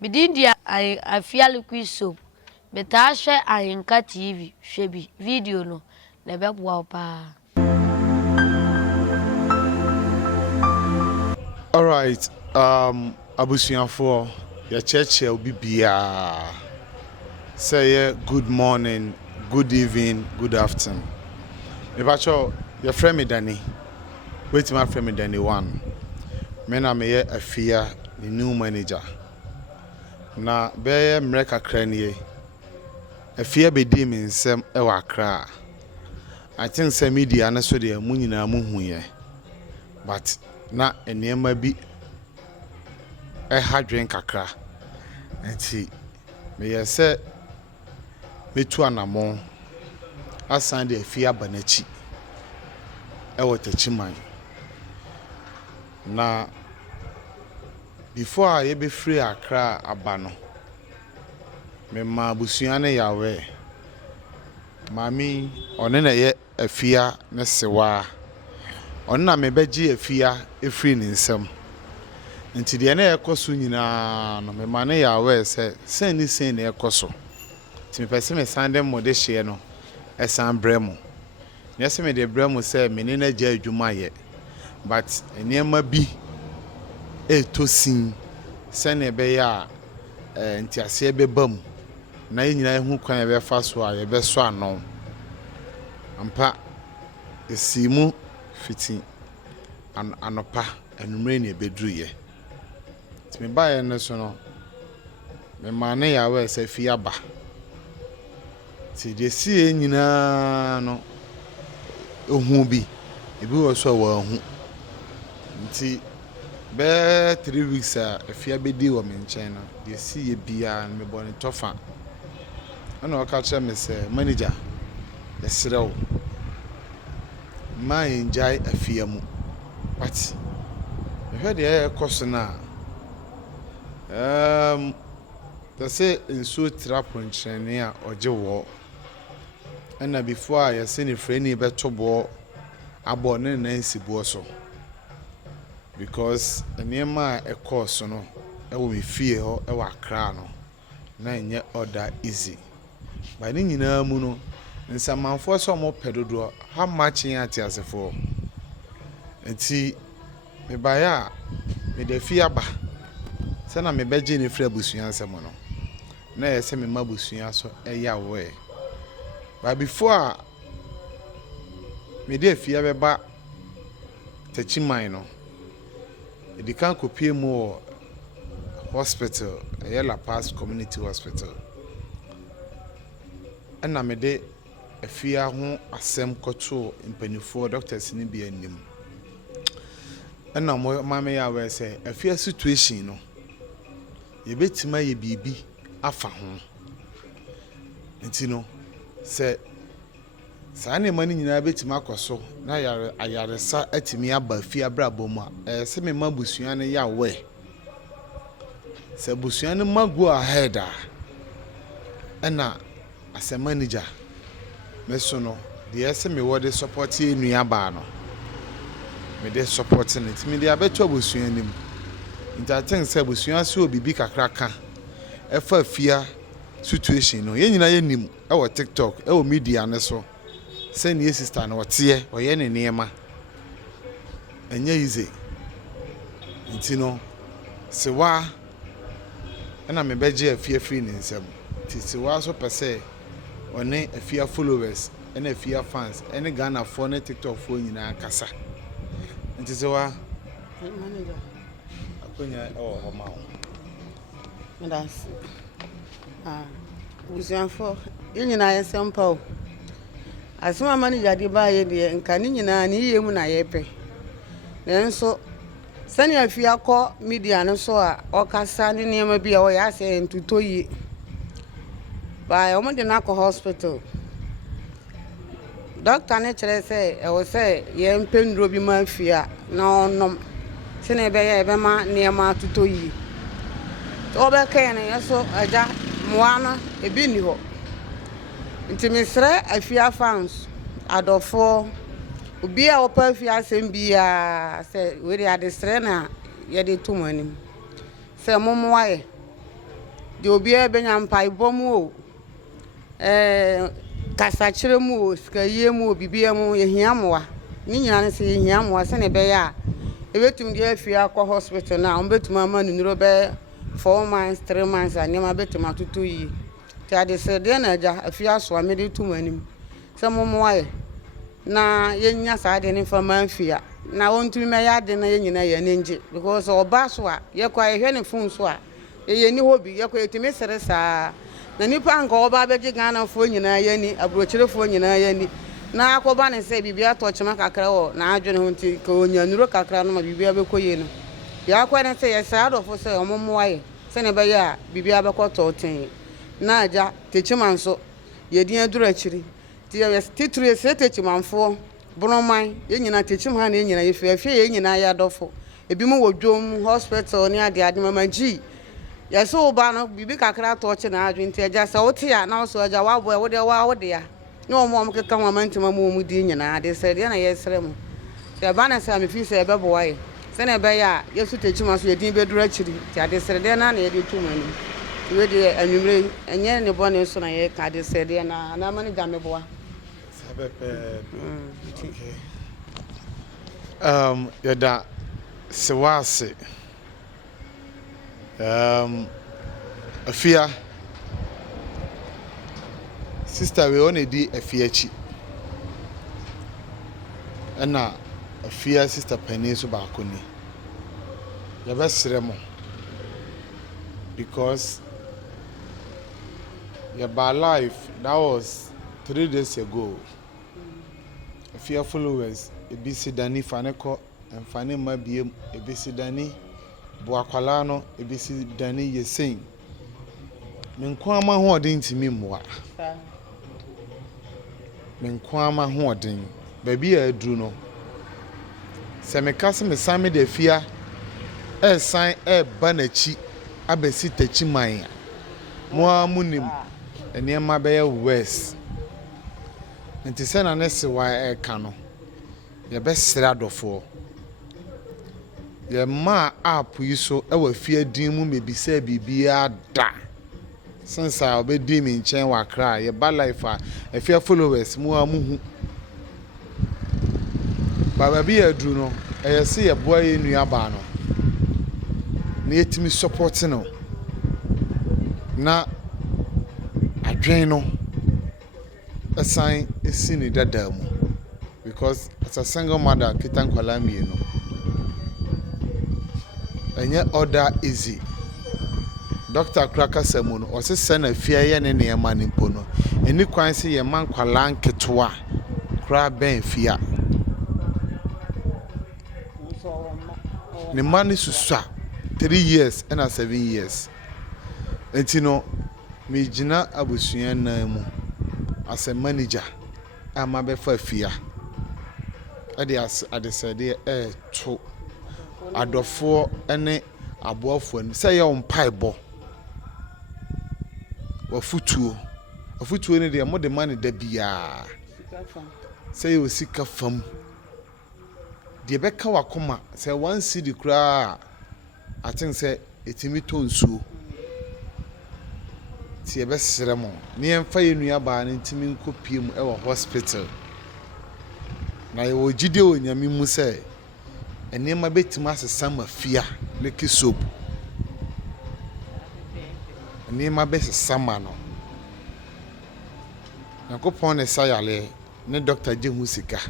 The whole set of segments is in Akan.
Bididia Afia liki soap. Betashe ahinka TV shebi video no nebe pa. All right, abusuafo your church will be bia. Say good morning, good evening, good afternoon. Mebacho your friend me Danny. Wait my friend me Danny one. Me na me Afia the new manager. Na be mreka kranie. Afia be di me nsem e wa Accra. I think say media na so de mu nyina mu hu ye. But na enema bi hadwen kakra enti me yese metu anamon asan de Afia banachi e wotachiman na before I be free Accra abano me ma busua ne yawe mami one na ye Afia ne sewa on na me beji Afia efri ni nsem nti de na ekoso nyina no me mane ya we se ni sen na ekoso ti me pese me sande mo de hye no esan bremo nyese me de bremo se me ne na gya adwuma ye but enema bi etosin se na be ya nti ase be bam na nyina ehu kwan be fa so a ye be so anon ampa esimu fiti anopa enumre ni ebedru ye ti me ba ye ne so no me mane ya we se Afia ba ti de sie nyina no ohun bi ebi wo so wa hu nti be 3 weeks Afia be di wo me nchen no de sie bia me bone tofa ana o ka che me se manager esrew ma enjoy Afia mu but me heard the course na they say in so trap nchene a oje wo and before I seen a friend be tobo abo ne na nsibo so because enema a course no e wo me fie ho e wa Accra no na enye order easy by ni nyina mu no nsamanfo so mo pedodo how much in atiasefo enti me baya me de Afia ba se na me beje ni fra busua nsem no na yese me mabusua so eya we but before me de Afia be ba tachiman no e kan kopie mu hospital La Paz community hospital ana me de Afia ho asem koto impanifo doctors ni bi anim ana mo mama ya we say Afia situation no ye betima ye bibi afa ho enti no se sa ne mani nyina betima akoso na ayaresa atimi aba Afia brabo mu a se me mabusua ne ya we se busua ne mago ahead a ana as a manager meso no de ese me wode support enua ba no me de support it me de abeto abusua nim nti I think say abusua se obibi kakraka e fa Afia situation no ye nyina ye nim e wo TikTok e wo media ne so se ne sister no wote oye ne niema enye easy nti no se wa na me beje Afia free ni nsem ti se wa so pese one Afia followers and Afia fans any Ghana for ne TikTok for nyina kasa nti se wa manager akonya ho ma ho ndas busianfo nyina yesempa o asema manager di ba ye de nka ni nyina ni yemu na yepe nenso sani Afia ko media no so a okasa ni niema bi a o ya se ntutoyi ba o mo de na ko hospital doctor ne chere say e wo say ye mpendro bi ma Afia na onom se na be ye be ma niema tutoyi to be kan ne yeso aja moana e bi ni ho nti misre Afia fans adofo obi a opa Afia sembia se we dey adesre na ye dey tumanim se momoaye de obi e benya mpai bomu o kasa kyerɛ mu o sikaye mu o bibia mu ye hia moa ni nyina ne se ye hia moa se ne be ya ebetum de Afia akɔ hospital na on betum ama nunuro be 4 months 3 months ani ma betum atutu yi ti ade se de na aja Afia so amede tum anim se momoa na ye nya sa de ne fama Afia na wontu me ya de na ye nyina ye nenje because oba so a ye kwa ye hwe ne fun so a ye ni hobi ye kwa etimi sere saa na nipa anka oba beji Ghana fo nyina ye ni abrochirefo nyina ye ni na akoba ne se bibia to chema kakra wo na adwene ho nti ka onya nuro kakra no ma bibia bekoye no ya kwa ne se ye saa do fo se omomoa ye se ne be ya bibia bekoto ten na aja techima nso ye din aduru akiri ti ye titru se techimanfo broman ye nyina techima ha na ye nyina ye Afia ye nyina ya dofo ebi mu wo dwom hospital ni ade mama ji ya so ba no bibi kakra to che na adwene ti aja se wote ya na so aja wa boy wo de ya no mo keka ho amantima mu di nyina de se de na ye sere mu se ba na se me fi se be bo ye se na be ya yesu techima so ye din be duru akiri ti ade sere de na ye de tumani we de anwumre enye ne bone so na ye ka de se de na mani ga me boa sabepe okay yada se wase Afia sister we only di Afia chi na Afia sister Penny so ba ko ni ya besere mo because your life that was 3 days ago. Afia followers ebisi dani faneko emfane mabiem ebisi dani boakwala no ebisi dani yesen menko ama ho odin timi mmoa menko ama ho odin baby aduru no se mekase me same de Afia san banachi abesi tachi man mo amunim enema be west nti se na ne se wa ka no ye be sra dofo ye ma app yi so e wa Afia din mu mebisa bibia da since I be di mi nchen wa kra ye ba life Afia followers mu amuhu baba bi adru no e se ye boa ye nua ba no na yetimi support no na adwen no assign esi ni dada mu because as a single mother kitan kwala mi no enye order easy Dr. Kraka Samuno o se sena Afia ye ne ne ma nimpo no eni kwan se ye man kwala nketoa kra ben Afia ne man susa 3 years and 7 years entino me gina abusua na mu as a manager ama be fa Afia ade sede to adofo ene aboafo ni say ye ompaibo wafutuo ni de mo de man da bia say o sika fam de be ka wakoma say one city kra I think say etimi to nsuo ti e be sremo ne emfa ye nua ba ne ntimi nkopiem e wo hospital na ye wo gide onyame mu say enema betima asesam Afia liki soap enema besesama no yakopon ne sayale ne doctor Jemu sika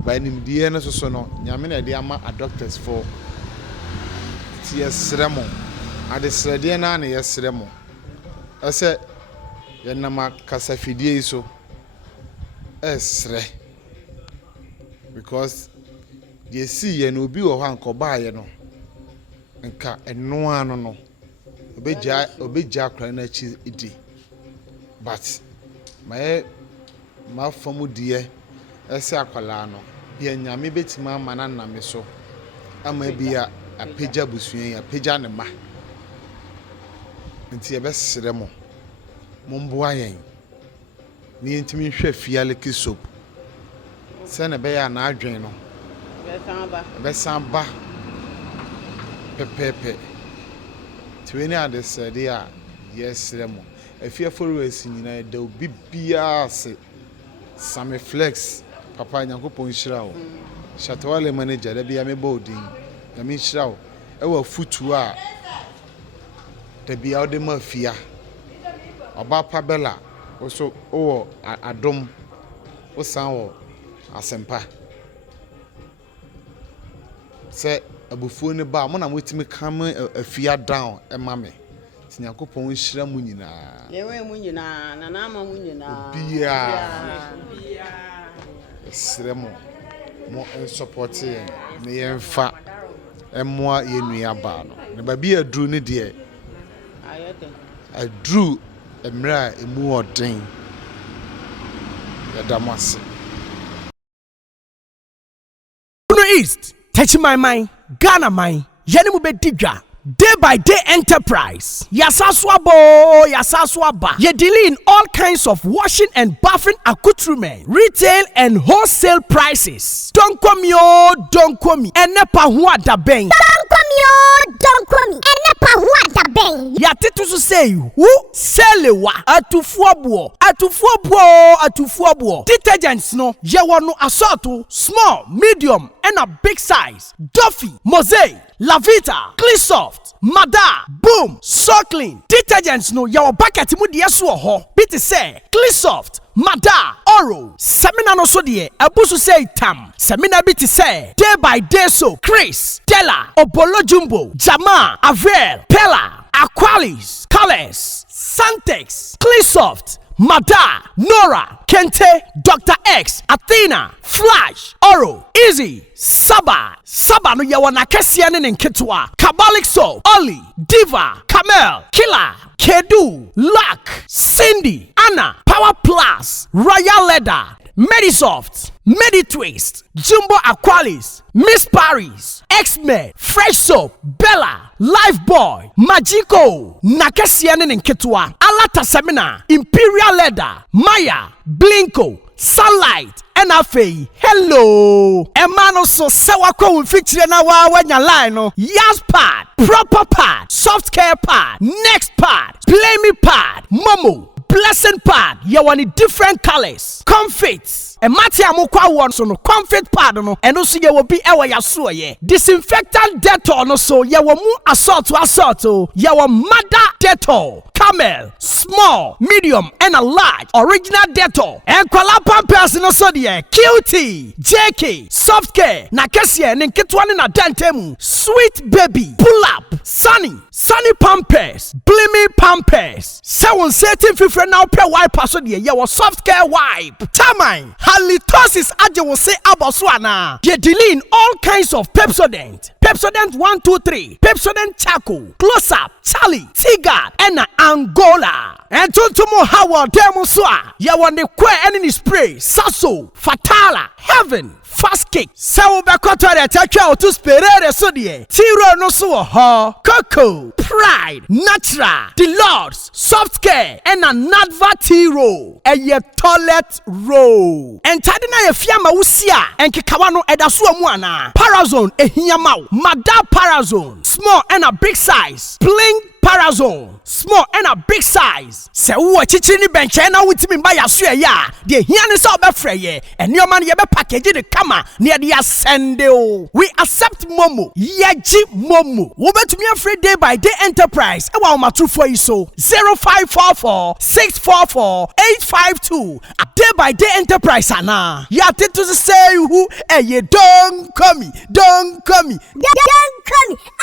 ba nim die no so no nyame na de ama a doctors for ti esremo ade srede na na yesremo ase yenama kasafidie iso esre because the see ye no bi wo han ko baaye no nka eno ano no obeja akra na chi idi but ma famu die ese akwala no ye nyame betima mana na me so ama bia apeja busuen apeja ne ma nti ebesere mo mboa yen ni ntimi hwe Afia liki soap se na be ya na adwen no besamba pepepe tweni ade sede a yes remo Afia followers nyina da obi bia se Same Flex papa Nyankopon hyira wo Shatawale manager da bia me bolding na me hyira wo e wa futu a da bia wo de ma Afia oba pabela so o adom o san wo asempa se abufuo ne ba mo na motimi kam Afia down e ma me Nyankopon hyira mu nyina yewe mu nyina na na ama mu nyina bia sremo mo support ne yemfa emmoa yenua ba no ne ba bia dru ne de ayete adru emra emu odin ya damase East, touch my mind, Ghana mind, Yanimu Bedidra. Day by day enterprise. Yasaswaba. Ye deal in all kinds of washing and bathing accoutrement, retail and wholesale prices. Don't come yo, don't come. Enepa huwa da beng. Don't come yo, don't come. Enepa huwa da beng. Ya titu su say who selewa atufuabuo. Detergents no ye wano assorto small, medium and a big size. Duffy, Mosaic, Lavita, Cleansoft, Mada, Boom, So Clean. Detergents no yawa bucket mu de so ho. Biti say Cleansoft, Mada, Oro. Semina no so de abusu say tam. Semina biti say day by day so Chris, Della, Obolo Jumbo, Jama, Avel, Pella, Aqualis, Colors, Santex, Cleansoft, Mada, Nora, Kente, Dr. X, Athena, Flash, Oro, Easy, Saba no yawana kesiane nketwa, Kabalik Soap, Oli, Diva, Camel, Killer, Kedu, Luck, Cindy, Anna, Power Plus, Royal Leather, Medisoft, Meditwist, Jumbo Aqualis, Miss Paris, X-Men, Fresh Soap, Bella, Lifeboy, Magico, Nakesiane Nketwa, Alata Semina, Imperial Leather, Maya, Blinko, Sunlight, NFA, hello. Emano so sewako feature na wa wanya line no. Yas pad, proper pad, soft care pad, next pad, play me pad, Momo, blessing pad, you want different colors, comfits. And Mati amukwa one so no comfort pad no, and also you will be ewa yaso ye. Disinfectant Dettol no so you will mu assault you will Mada Dettol, Camel, small, medium, and a large original Dettol. And kwala pampers no so de QT, JK, soft care, Nakasia, Ninkitwani na dantemu, sweet baby, pull up, sunny pampers, blimmy pampers. Someone setting fifre now per wipe so de you soft care wipe. Tamine, halitosis aje will say aboswana. Ye dealing all kinds of Pepsodent. Pepsodent 123, Pepsodent Charcoal, Close Up, Charlie, Tigard, and Angola. And Tuntumo Howard Demuswa, ya want the queer enemy spray, Sasso, Fatala, Heaven, Fast Kick, Sao Bakotra, Taka to Sperere Sodie, Tiro no so ha, Coco, Pride, Natural, The Lords, Soft Care, and a Nadva Tiro, and ye toilet roll. And Tadina Fiamma Usia, and Kikawano Edasua Mwana, Parazone, Ehiamau, Mada Parazone, small and a big size, Bling Parazone, small and a big size. Se uwa chichini benche na witimi mba ya suya ya. Die hiani sa obe freye. And your man yebe package de kama. Niya diya sende o. We accept Momo. Yeji Momo. Ube tumi ya free day by day enterprise. Ewa umatru for iso. 0544-644-852. A day by day enterprise ana. Ya titu say who. Ye don't come. Don't come.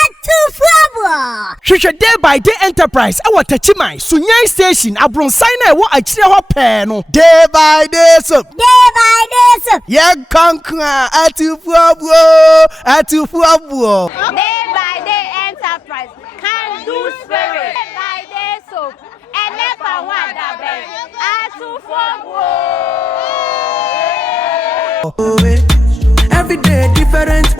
Atu Fabo. Shusha day by day enterprise. Ewa techimai. Sunyai station. Abronsaina ewa achire ho peno. Day by day so. Yen kankwa. Atu Fabo. Day by day enterprise. Can do spirit. Day by day so. And never want that bed. Atu Fabo. Every day different.